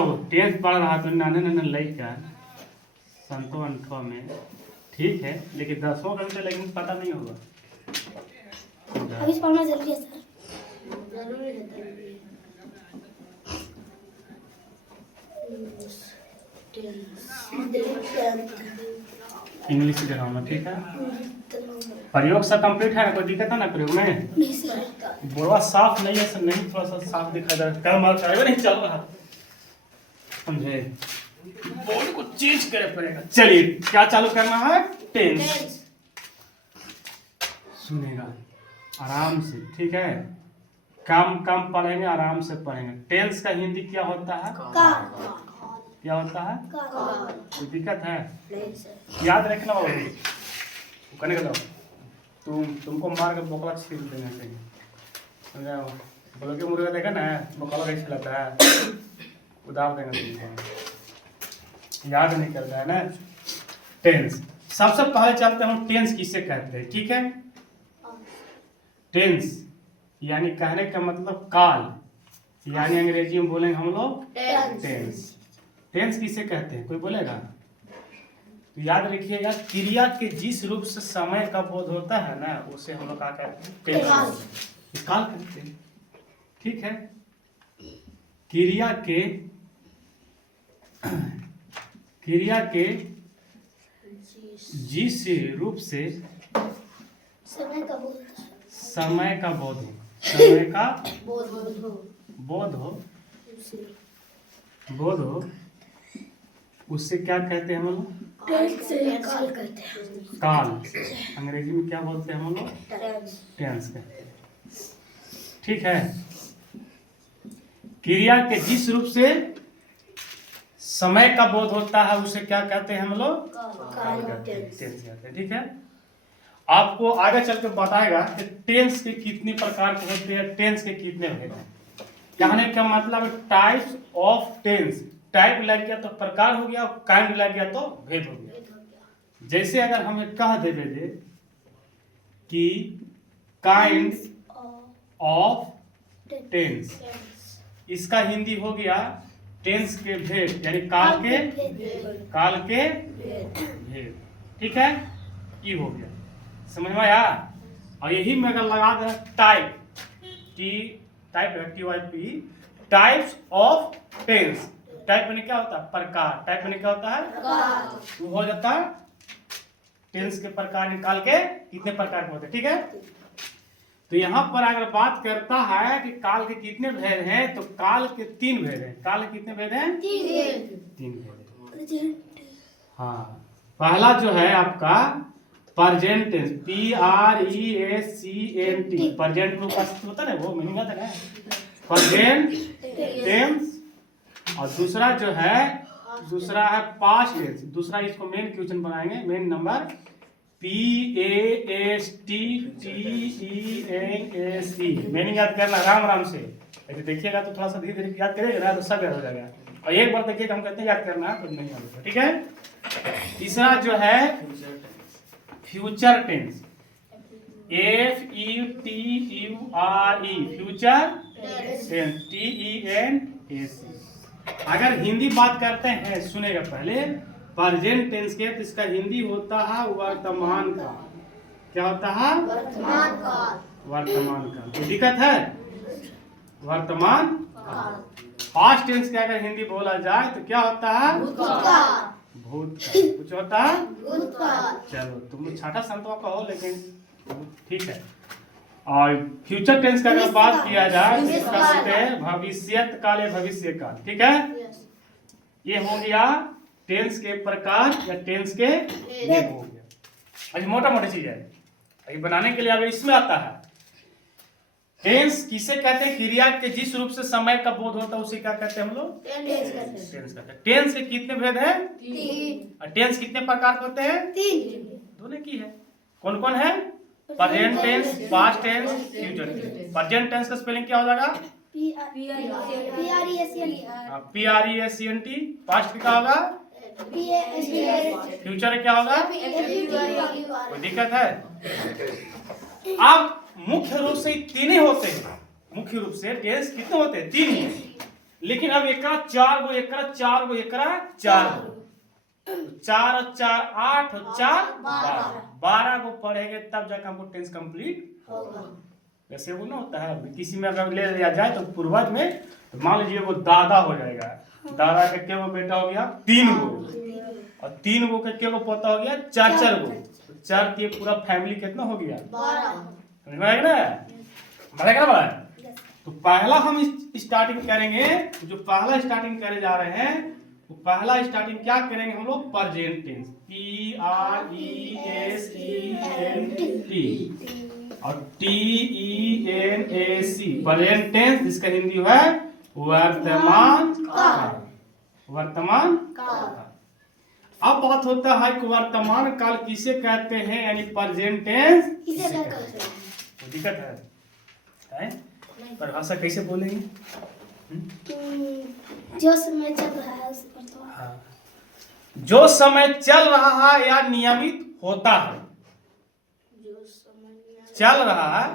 वो टेंथ पढ़ रहा तो नाने नाने लड़का संतो अंठवा में, ठीक है, लेकिन 10वां का तो लेकिन पता नहीं होगा। अभी पढ़ना जरूरी है सर। इंग्लिश ग्रामर, ठीक है। प्रयोग सा कंप्लीट है ना, कोई दिक्कत है ना प्रयोग में? नहीं सर। बोलवा साफ नहीं है सर, नहीं थोड़ा सा साफ दिखा दे, कल मार्क्स आएगा नहीं चल रहा, समझे? बोर्ड को चेंज करे पड़ेगा। चलिए क्या चालू करना है? टेंस। सुनेगा आराम से, ठीक है, कम कम पढ़ेंगे, आराम से पढ़ेंगे। टेंस का हिंदी क्या होता है? क्या होता है? कोई दिक्कत है? याद रखना बाबू, कहने का तुमको मार के बोकला छील देना चाहिए, समझा? बोलो कि मुर्गा देखा ना बोकला कैसे खिलाता है, उधार देना तुमको, याद नहीं करता है ना। टेंस सबसे पहले चलते हैं, टेंस किसे कहते हैं, ठीक है। टेंस यानी कहने का मतलब काल, यानी अंग्रेजी में बोलेंगे हम लोग टेंस। टेंस किसे कहते हैं, कोई बोलेगा? तो याद रखिएगा, क्रिया के जिस रूप से समय का बोध होता है ना, उसे हम लोग क्या कहते हैं? टेंस। काल कहते हैं, ठीक है। क्रिया के जिस रूप से समय का बोध हो, समय का बोध हो, उससे क्या कहते हैं हम लोग? काल कहते हैं। काल अंग्रेजी में क्या बोलते हैं हम लोग? टेंस कहते हैं, ठीक है। क्रिया के जिस रूप से समय का बोध होता है उसे क्या कहते हैं हम लोग? काल कहते हैं, टेंस कहते हैं, ठीक है। आपको आगे चल के बताएगा कि टेंस के कितने प्रकार के होते हैं, टेंस के कितने भेद हैं। कहने का मतलब टाइप्स ऑफ टेंस, टाइप लग गया तो प्रकार हो गया, काइंड लग गया तो भेद हो गया। जैसे अगर हमें कह देवे कि काइंड ऑफ टेंस, इसका हिंदी हो गया टेंस के भेद, यानी काल के भेद, ठीक है। ये हो गया, समझ में आया? और यही में अगर लगा दे type, types of tense, type में क्या होता है? प्रकार। टाइप में क्या होता है? तो हो जाता है टेंस के प्रकार, निकाल के कितने प्रकार के होते हैं, ठीक है। तो यहाँ पर अगर बात करता है कि काल के कितने भेद हैं, तो काल के 3 भेद हैं। काल के कितने भेद हैं? 3 भेद हैं। हाँ, पहला जो है आपका प्रेजेंट टेंस, PRESENT, प्रेजेंट में उपस्थित होता है वो मीनिंग आता है प्रेजेंट टेंस। और दूसरा जो है, दूसरा है पास्ट टेंस। दूसरा इसको मेन क्वेश्चन बनाएंगे, मेन नंबर PASTTENSE, मीनिंग याद करना राम से। यदि देखिएगा तो थोड़ा सा धीरे धीरे याद करेगा ना तो सब याद हो जाएगा, और एक बार देखिएगा हम कहते हैं याद करना तो नहीं याद होगा, ठीक है। तीसरा जो है future tense, FUTURE, future tense, TENSE। अगर हिंदी बात करते हैं, सुनेगा पहले, प्रेजेंट टेंस के तो इसका हिंदी होता है वर्तमान काल। क्या होता है? वर्तमान काल। कोई दिक्कत है? वर्तमान काल। पास्ट टेंस का अगर हिंदी बोला जाए तो क्या होता है? भूतकाल। कुछ होता है? भूतकाल। चलो तुम छाटा संतवा कहो, लेकिन ठीक है। और फ्यूचर टेंस का अगर बात किया जाए तो इसका होता है भविष्यत काल या भविष्य काल, ठीक है। ये हो गया टेंस के प्रकार या टेंस के भेद हो गया। अभी मोटा मोटी चीज है, अभी बनाने के लिए अभी इसमें आता है। टेंस किसे कहते हैं? क्रिया के जिस रूप से समय का बोध होता है उसे क्या कहते हैं हम लोग? टेंस कहते हैं। टेंस के कितने भेद हैं? 3। और टेंस कितने प्रकार के होते हैं? 3। दोनों की है, कौन कौन है? Present tense, past tense, future tense. Present tense का स्पेलिंग क्या हो जाएगा? PRESENT। पास्ट क्या होगा? फ्यूचर क्या होगा? कोई दिक्कत है? अब मुख्य रूप से 3 ही होते हैं। मुख्य रूप से टेंस कितने होते हैं? 3 ही। लेकिन अब एकरा चार गो एकरा 4 गो 4 और 4 8 और 4 12 गो पढ़ेंगे तब जाकर हमको टेंस कंप्लीट होगा। वैसे वो ना होता है किसी में अगर ले लिया जाए तो पूर्वज में तो मान लीजिए वो दादा हो जाएगा, दादा का क्या वो बेटा हो गया 3 गो और 3 गो का क्या वो पोता हो गया 4 गो, 4 के पूरा फैमिली कितना हो गया 12। समझ में आएगा ना, बढ़ेगा ना। तो पहला हम स्टार्टिंग करेंगे, जो पहला स्टार्टिंग करे जा रहे हैं वो पहला स्टार्टिंग क्या करेंगे हम लोग प्रेजेंट टेंस PRESENT और TENAC प्रेजेंट टेंस जिसका हिंदी है वर्तमान काल। वर्तमान काल। अब बात होता है कि वर्तमान काल किसे कहते हैं, यानी प्रेजेंट टेंस किसे कहते हैं। दिक्कत है परिभाषा कैसे बोलेंगे? जो समय चल रहा है उस पर तो हाँ। जो समय चल रहा है या नियमित होता है, जो समय चल रहा है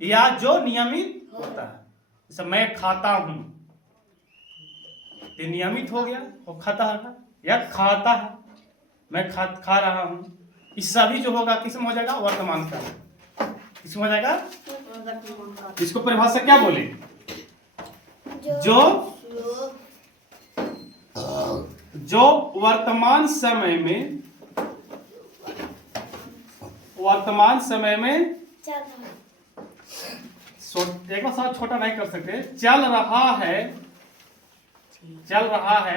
या जो नियमित होता है। जैसे मैं खाता हूं, ये नियमित हो गया और खाता है या खाता है, मैं खा रहा हूं, इस सभी जो होगा किसमें हो जाएगा वर्तमान काल। किसमें हो जाएगा? इसको परिभाषा क्या बोले? जो वर्तमान समय में चल रहा है। एक बार साथ छोटा नहीं कर सकते, चल रहा है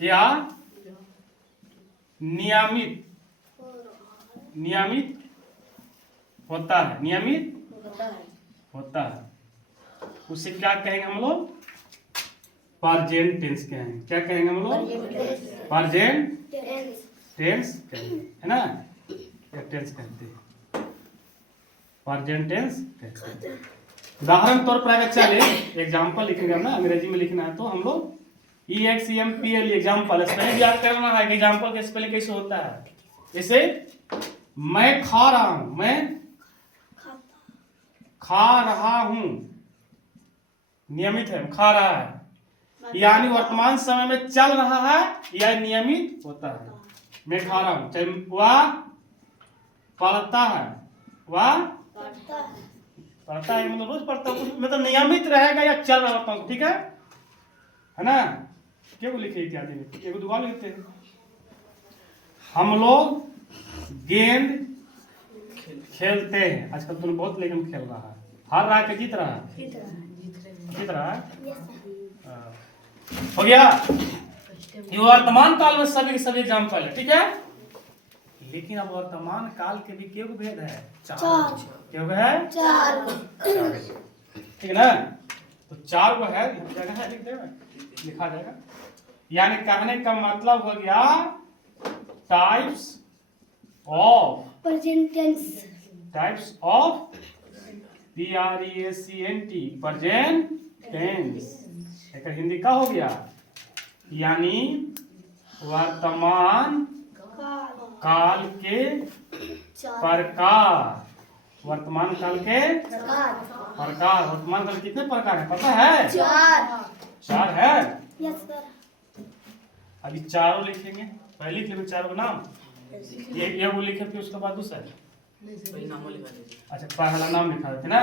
या नियमित होता है, नियमित होता है, उसे क्या कहेंगे हम लोग? प्रेजेंट टेंस कहेंगे। क्या कहेंगे हम लोग? प्रेजेंट टेंस कहेंगे, है ना? क्या टेंस कहते हैं? प्रेजेंट टेंस कहते हैं। उदाहरण तौर पर अगर चले एग्जाम्पल लिखेंगे हम ना, अंग्रेजी में लिखना है तो हम लोग EXAMPLE एग्जाम्पल स्पेलिंग याद करना है कि एग्जाम्पल का स्पेलिंग कैसे होता है। जैसे मैं खा रहा हूं, मैं खा रहा हूं, नियमित है, खा रहा है, यानी वर्तमान समय में चल रहा है या नियमित होता है। मैं खा रहा हूं, चाहे वह पढ़ता है, वह पढ़ता है मतलब रोज पढ़ता हूं, मतलब नियमित रहेगा या चल रहा हूं, ठीक है ना? क्या को लिखे इत्यादि में एक दुआ लिखते हैं। हम लोग गेंद खेलते हैं, आजकल तो बहुत लेकिन खेल रहा है, हार रहा है कि जीत रहा है? जीत रहा है। हो गया। ये वर्तमान काल में सभी के सभी एग्जाम्पल है, ठीक है। लेकिन अब वर्तमान काल के भी क्या भेद है? 4। क्या है? 4। ठीक है ना? तो 4 को है, जगह है, लिख देगा, लिखा जाएगा। यानी कहने का मतलब हो गया types of present tense, types of PRESENT present tense. एक हिंदी का हो गया, यानी वर्तमान काल के प्रकार। वर्तमान काल के प्रकार। वर्तमान काल कितने प्रकार है पता है? 4 है। Yes sir. अभी चारों लिखेंगे, पहले लिख लेंगे 4 का नाम, ये वो लिखे फिर उसके बाद दूसरा। अच्छा पहला नाम लिखा देते ना,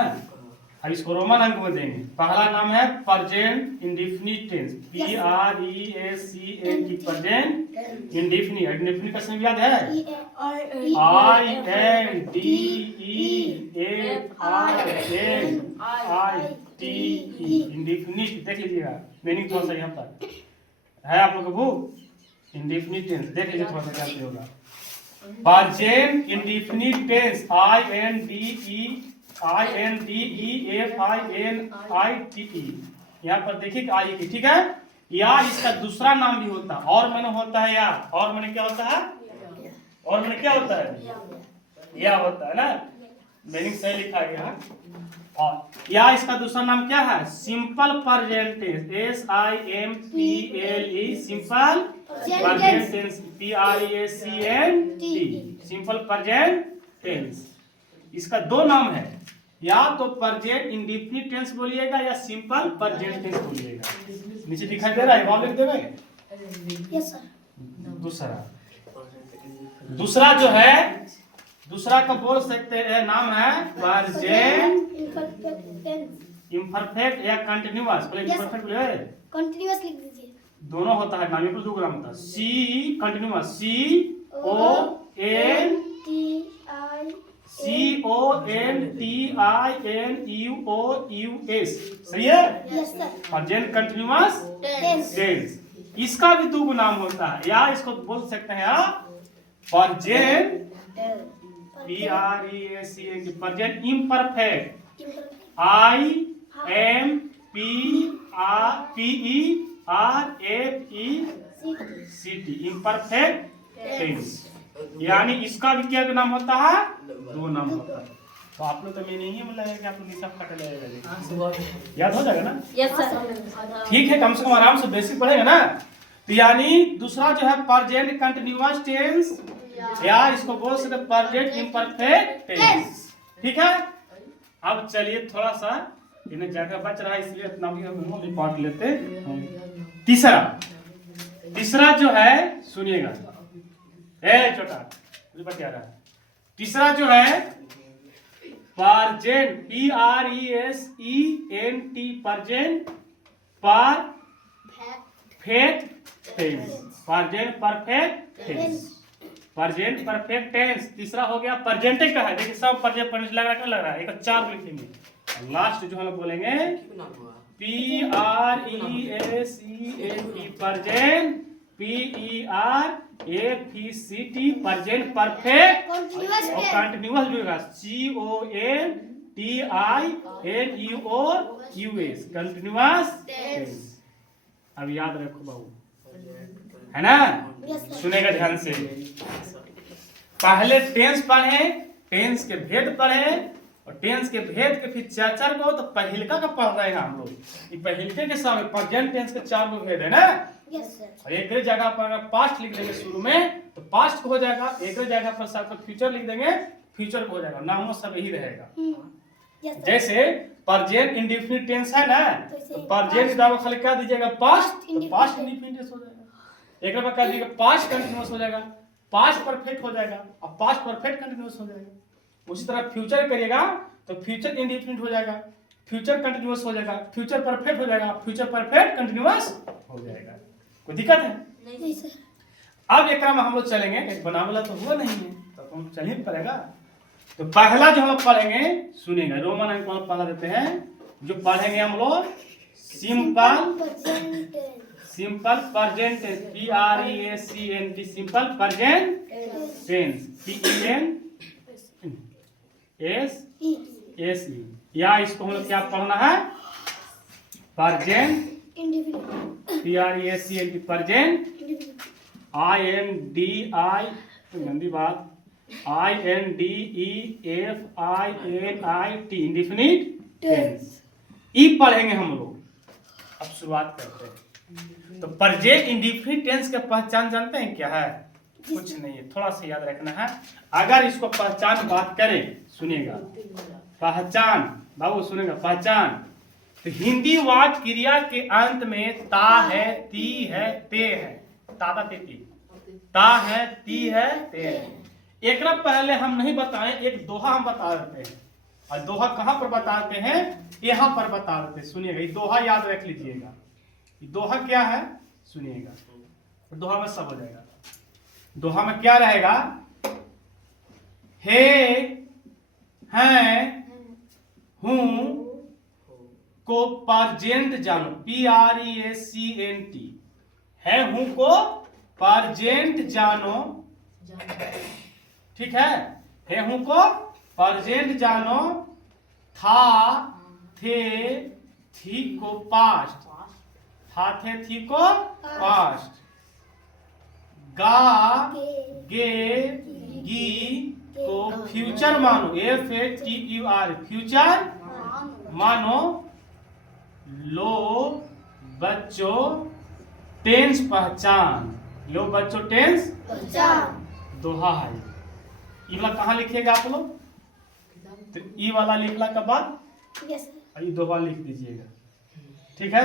अब इसको रोमन अंक में देंगे। पहला नाम है present indefinite tense, PRESENT present indefinite. Indefinite का सही याद है? INDEFINITE indefinite. देख लीजिएगा मीनिंग थोड़ा सा यहाँ पर है आप लोग का बुक। इंडेफिनिट टेंस देख लीजिए थोड़ा सा क्या होगा। Present indefinite tense INDEFINITE। यहाँ पर देखिए आई की, ठीक है। या इसका दूसरा नाम भी होता है, और मैंने होता है या, और मैंने क्या होता है? और मैंने क्या होता है? या होता है ना, मीनिंग सही लिखा गया। और या इसका दूसरा नाम क्या है? Simple present tense, SIMPLE simple present tense, PRESENT simple present tense. इसका 2 नाम है, या तो प्रेजेंट इंडेफिनिट टेंस बोलिएगा या सिंपल प्रेजेंट टेंस बोलिएगा। नीचे दिखाई दे रहा है, वहां लिख देंगे। Yes sir. दूसरा जो है, दूसरा का बोल सकते हैं, नाम है प्रेजेंट इम्परफेक्ट टेंस। इम्परफेक्ट या कंटिन्यूअस। पहले Yes, इम्परफेक्ट बोले, कंटीन्यूअस लिख दीजिए। दोनों होता है, नाम पर दो ग्राम होता है। सी कंटिन्यूअस, CONTINUOUS, सही है। Yes sir. Present continuous tense. Tense, इसका भी दो नाम होता है, या इसको बोल सकते हैं आप present PREACT, present imperfect IMPERFECT, imperfect tense. यानी इसका भी क्या नाम होता है, दो नाम होता है। तो आप लोग तो मैं नहीं बोला कि आप लोग सब कट लगेगा, याद हो जाएगा ना। Yes sir. ठीक है, कम से कम आराम से बेसिक पढ़ेगा ना। तो यानी दूसरा जो है प्रेजेंट कंटिन्यूअस टेंस, या इसको बोल सकते प्रेजेंट इम्परफेक्ट टेंस। ठीक है, अब चलिए थोड़ा सा इन्हें जगह बच रहा है, इसलिए इतना भी हम रिपोर्ट लेते हैं। तीसरा जो है, सुनिएगा, छोटा मुझे बता रहा है। तीसरा जो है present PRESENT, present perfect tense, present perfect tense, present perfect tense. तीसरा हो गया प्रेजेंट का है, देखिए सब प्रेजेंट लग रहा है, क्या लग रहा है, एक चार लिखेंगे। लास्ट जो हम बोलेंगे PRESENT, present PERFECT, present perfect, और कंटिन्यूअस भी होगा CONTINUOUS, कंटिन्यूअस टेंस। अब याद रखो बाबू, है ना। सुनेगा ध्यान से। पहले टेंस पढ़े, टेंस के भेद पढ़े, और टेंस के भेद के फिर चर्चा को, तो पहिलका का पढ़ रहे हैं हम लोग। ये पहिलके के सामने प्रेजेंट टेंस के चार भेद है ना। Yes sir. और एक जगह पर पास्ट लिख देंगे शुरू में, तो पास्ट को हो जाएगा। एक जगह पर साथ फ्यूचर लिख देंगे, फ्यूचर को हो जाएगा। नामों सब यही रहेगा। Yes sir. जैसे प्रेजेंट इंडेफिनिट टेंस है ना, तो प्रेजेंट का खाली क्या दीजिएगा, पास्ट, तो पास्ट इंडेफिनिट टेंस हो जाएगा। एक बार क्या दीजिएगा, पास्ट कंटीन्यूअस हो जाएगा, पास्ट परफेक्ट हो जाएगा, और पास्ट परफेक्ट कंटीन्यूअस हो जाएगा। उसी तरह फ्यूचर करिएगा तो फ्यूचर इंडेफिनिट हो जाएगा, फ्यूचर कंटीन्यूअस हो जाएगा, फ्यूचर परफेक्ट हो जाएगा, फ्यूचर परफेक्ट कंटीन्यूअस हो जाएगा। कोई दिक्कत है? नहीं सर। अब एक में हम लोग चलेंगे, एक बनावला तो हुआ नहीं है, तो हम चलिए पड़ेगा। तो पहला जो हम लोग पढ़ेंगे, सुनिएगा, रोमन अंक वाला पढ़ा देते हैं। जो पढ़ेंगे हम लोग simple present tense, PRESENT, simple present tense, TENSE, या इसको हम लोग क्या पढ़ना है, प्रेजेंट PRESENT, प्रेजेंट गंदी बात, INDEFINIT, इंडेफिनिट टेंस। ई पढ़ेंगे हम लोग। अब शुरुआत करते हैं। तो प्रेजेंट इंडेफिनिट टेंस का पहचान जानते हैं क्या है? कुछ नहीं है, थोड़ा सा याद रखना है। अगर इसको पहचान बात करें, सुनिएगा, पहचान बाबू सुनेगा, पहचान। तो हिंदी वाक्य क्रिया के अंत में ता है, ती है, ते है, ताता तेती, ता है, ती है, ते है। एक पहले हम नहीं बताएं, एक दोहा हम बता देते हैं। और दोहा कहां पर बताते हैं? यहां पर बता देते हैं। सुनिएगा, ये दोहा याद रख लीजिएगा। ये दोहा क्या है सुनिएगा, दोहा में सब हो जाएगा। दोहा में क्या रहेगा? हे, हैं, हूं को प्रेजेंट जानो, PRESENT, है हूं को प्रेजेंट जानो, ठीक है। है हूं को प्रेजेंट जानो, था, थे, थी को पास्ट, था, थे, थी को पास्ट, गा, गे, गी को फ्यूचर मानो, FATUR, फ्यूचर मानो। लो बच्चों टेंस पहचान, लो बच्चों टेंस पहचान। दोहा है। ये वाला कहाँ लिखिएगा आप लोग? तो ई वाला लिखला के बाद यस सर ये दो बार लिख दीजिएगा, ठीक है।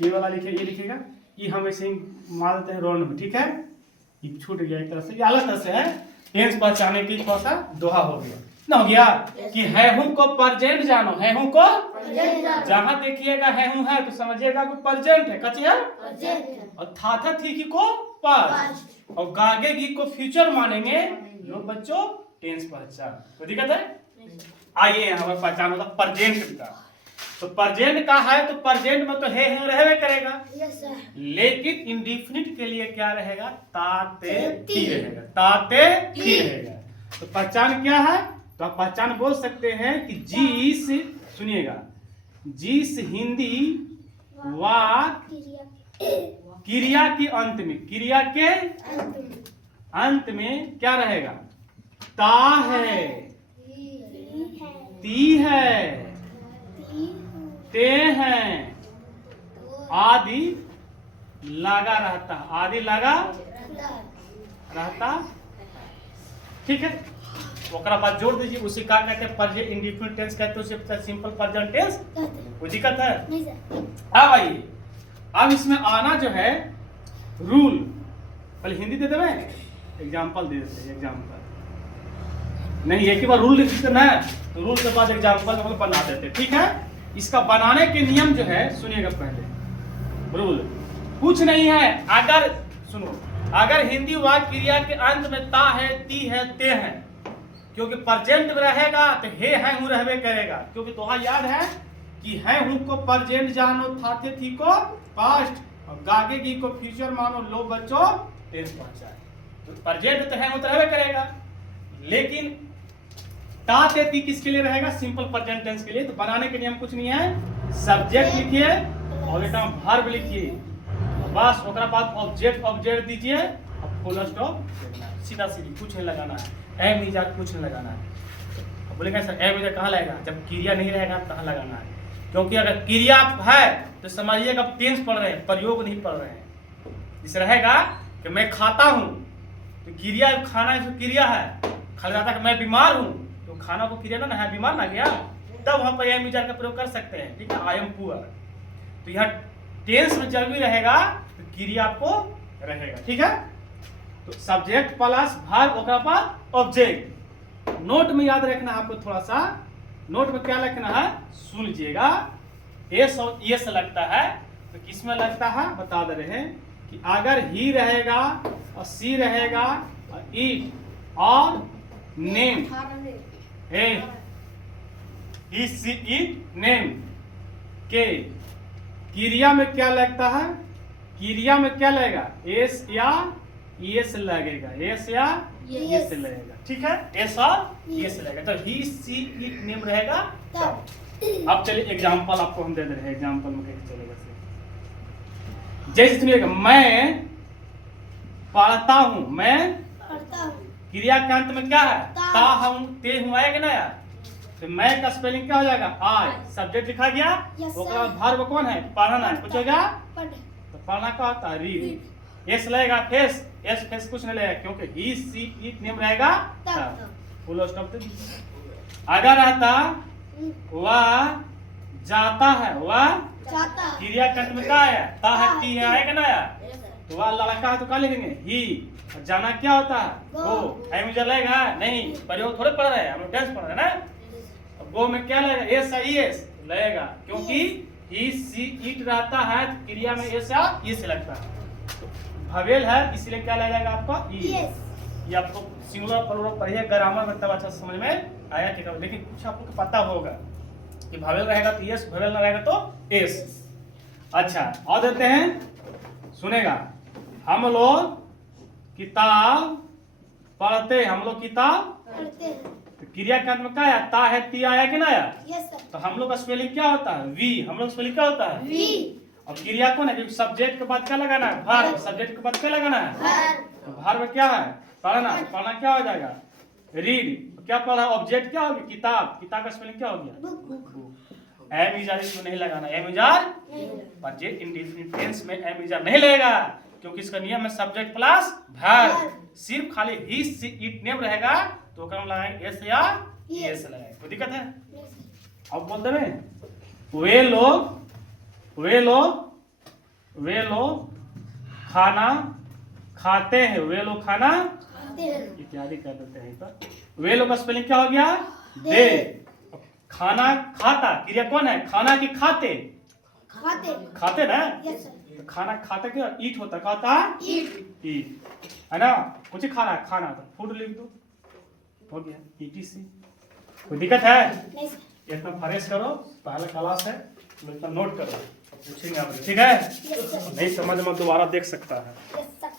ये वाला लिखिए, ये लिखिएगा, ये हम ऐसे ही मान लेते हैं रोड में, ठीक है। ये छूट गया एक तरह से, ये अलग तरह से है। टेंस पहचाने की थोड़ा सा दोहा हो गया ना, हो गया कि है हूं को प्रेजेंट जानो, है हूं को जहां देखिएगा है हूं है तो समझिएगा कि प्रेजेंट है, कच्चे है। और था थी की को पास्ट, और गागे गी को फ्यूचर मानेंगे लो बच्चों टेंस पहचान। कोई दिक्कत है? आइए यहाँ पर पहचान होता प्रेजेंट का। तो प्रेजेंट का है तो प्रेजेंट में तो है रहवे करेगा, यस सर। लेकिन इंडिफिनिट के लिए क्या रहेगा? ताते ती रहेगा, ताते ती रहेगा। तो पहचान क्या है? तो आप पहचान बोल सकते हैं कि जिस, सुनिएगा, जिस हिंदी वाक्य क्रिया के अंत में, क्रिया के अंत में क्या रहेगा? ता है, ती है, ते हैं, आदि लगा रहता, आदि लगा रहता, ठीक है। ओकरा बाद जोड़ दीजिए, उसी का कहते हैं प्रेजेंट इंडिफिनिट टेंस कहते हैं, उसे सिंपल प्रेजेंट टेंस। कोई दिक्कत है? नहीं सर। अब आइए, अब इसमें आना जो है रूल, पहले हिंदी दे देवे, एग्जांपल दे देते हैं। एग्जांपल नहीं, एक ही बार रूल लिख देना है, तो रूल के बाद एग्जांपल हम बना देते हैं, ठीक है। इसका बनाने के नियम जो है सुनिएगा पहले। रूल कुछ नहीं है, अगर सुनो, अगर हिंदी वाक्य क्रिया के अंत में ता है, ती है, ते है, क्योंकि प्रेजेंट में रहेगा तो हे है हूं रहवे करेगा, क्योंकि दोहा याद है कि है हूं को प्रेजेंट जानो, थाथे थी को पास्ट, और गागे गी को फ्यूचर मानो, लो बच्चों टेंस पहुंचाए। तो प्रेजेंट तो है हूं तो रहवे करेगा, लेकिन ता ते ती किसके लिए रहेगा? सिंपल प्रेजेंट टेंस के लिए। तो बनाने के नियम कुछ नहीं है, सब्जेक्ट लिखिए और एक वर्ब लिखिए, बस ओकरा बाद ऑब्जेक्ट ऑब्जेक्ट दीजिए और फुल स्टॉप, सीधा सीधी, कुछ नहीं लगाना है, एम इजाद कुछ नहीं लगाना है। अब बोलेंगे सर एम इजाद कहाँ लगेगा? जब क्रिया नहीं रहेगा कहाँ लगाना है, क्योंकि अगर क्रिया है तो समझिए आप टेंस पढ़ रहे हैं, प्रयोग नहीं पढ़ रहे हैं। जिस रहेगा कि मैं खाता हूँ तो क्रिया, खाना जो क्रिया है, खा जाता कि मैं बीमार हूँ तो खाना को क्रिया ना है, बीमार ना गया, तब वहां पर एम इजाद का प्रयोग कर सकते हैं, ठीक है। आई एम पुअर, तो यहाँ टेंस में जब भी रहेगा तो क्रिया आपको रहेगा, ठीक है। तो सब्जेक्ट प्लस वर्ब ओकरा बाद ऑब्जेक्ट। नोट में याद रखना है आपको, थोड़ा सा नोट में क्या लिखना है सुन लीजिएगा। एस और एस लगता है तो किसमें लगता है बता दे रहे हैं कि अगर ही रहेगा और सी रहेगा और इट और name, he see it name के क्रिया में क्या लगता है? क्रिया में क्या लगेगा? एस या एस लगेगा, एस या एस लगेगा, ठीक है। एस और एस लगेगा, तो ही सी इट नेम रहेगा तब। अब चलिए एग्जांपल आपको हम दे दे रहे हैं, एग्जांपल में कैसे चलेगा। जैसे सुनिएगा, मैं पढ़ता हूँ, मैं पढ़ता हूँ, क्रिया के अंत में क्या है? ता। ता हूँ, ते हूँ आएगा ना यार, तो मैं का स्पेलिंग क्या हो जाएगा? आई। सब्जेक्ट लिखा गया, Yes, ओकरा sir. वर्ब कौन है? पढ़ना है, पूछेगा पढ़, तो पढ़ना क्या होता है? रीड। एस लगेगा, फेस, एस फेस कुछ नहीं लगेगा, क्योंकि ही सी इट नेम रहेगा तब। Full stop. अगर रहता वह जाता है, वह जाता, क्रिया के अंत में क्या है? ता है, ती है, आएगा ना यार, तो वह लड़का है तो क्या लिखेंगे? ही। और जाना क्या होता है? गो। आई मुझे लगेगा नहीं, प्रयोग थोड़े पढ़ रहे हैं हम लोग, टेंस पढ़ रहे हैं ना। गो में क्या लगेगा? एस आई एस लगेगा, क्योंकि ही सी इट रहता है तो क्रिया में एस या ई से लगता है। भवेल है इसलिए क्या लगेगा आपका? ई। ये आपको सिंगुलर प्लूरल पढ़िए ग्रामर में, तब अच्छा समझ में आया, ठीक है। लेकिन कुछ आपको पता होगा कि भवेल रहेगा तो यस, भवेल ना रहेगा तो एस। अच्छा और देते हैं, सुनेगा, हम लोग किताब पढ़ते, हम लोग किताब पढ़ते हैं, तो क्रिया के अंत में क्या है? ता है, ती आया कि ना आया? Yes sir. तो हम लोग का स्पेलिंग क्या होता है? वी। हम लोग स्पेलिंग क्या होता है? वी। और क्रिया कौन है? क्योंकि सब्जेक्ट के बाद क्या लगाना है? वर्ब। सब्जेक्ट के बाद क्या लगाना है? वर्ब। तो वर्ब क्या है? पढ़ना। पढ़ना क्या हो जाएगा? रीड। क्या पढ़ा? ऑब्जेक्ट क्या होगी? किताब। किताब का स्पेलिंग क्या हो गया? बुक। एम इजार इसमें नहीं लगाना, एम इजार प्रेजेंट इंडेफिनिट टेंस में एम इजार नहीं लगेगा, क्योंकि इसका नियम है सब्जेक्ट प्लस वर्ब। सिर्फ खाली ही सी इट नेम रहेगा तो ओकरा में लगाएंगे एस या एस लगाए, कोई दिक्कत है? नहीं सर। अब बोल देवे वे लोग खाना खाते हैं, वे लोग खाना खाते हैं। इत्यादि कर देते हैं। तो वे लोग का स्पेलिंग क्या हो गया? दे। खाना खाता, क्रिया कौन है? खाना की खाते? खाते। खाते ना। Yes sir. तो खाना खाता क्या? ईट होता, क्या होता? ईट। ईट है ना। कुछ खाना है, खाना तो फूड लिख दो, हो गया ETC। कोई दिक्कत है? नहीं सर। इतना फ्रेश करो, पहला क्लास है, तो इतना नोट करो, पूछेंगे आप, ठीक है? Yes sir. नहीं समझ में दोबारा देख सकता है। Yes sir.